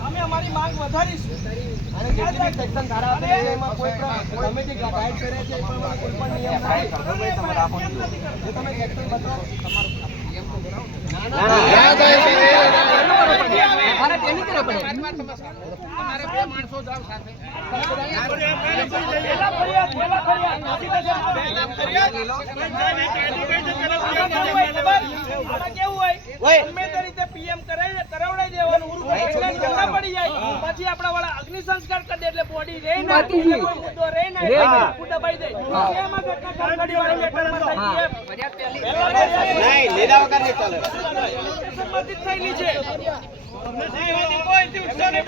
અમે અમારી માંગ વધારીશું અને કેટલી બી સેક્શન ધારા આપે છે એમાં કોઈ પણ અમે જે ગાઈડ કરે છે એ પ્રમાણે કોઈ પણ નિયમ નથી જે તમે સેક્શન બતાવો તમારું નિયમ તો બનાવો ના અરે તેની કરે પડે તમારે બે માણસો જાવ સાથે પેલા ફરિયાદ કેવું હોય ગમે રીતે પીએમ કરાવડાઈ દેવાનું પડી જાય પછી આપડા વાળા અગ્નિ સંસ્કાર કરી દે એટલે બોડી રે ના કોઈ મુદ્દો રે ના દબાઈ દે એમાં ઘટના ઘડી વાળી લેટરમાં થાય નહીં લીધા વગર નહીં ચાલે સંબંધિત થયેલી છે કોઈ ઉત્સાહ નહીં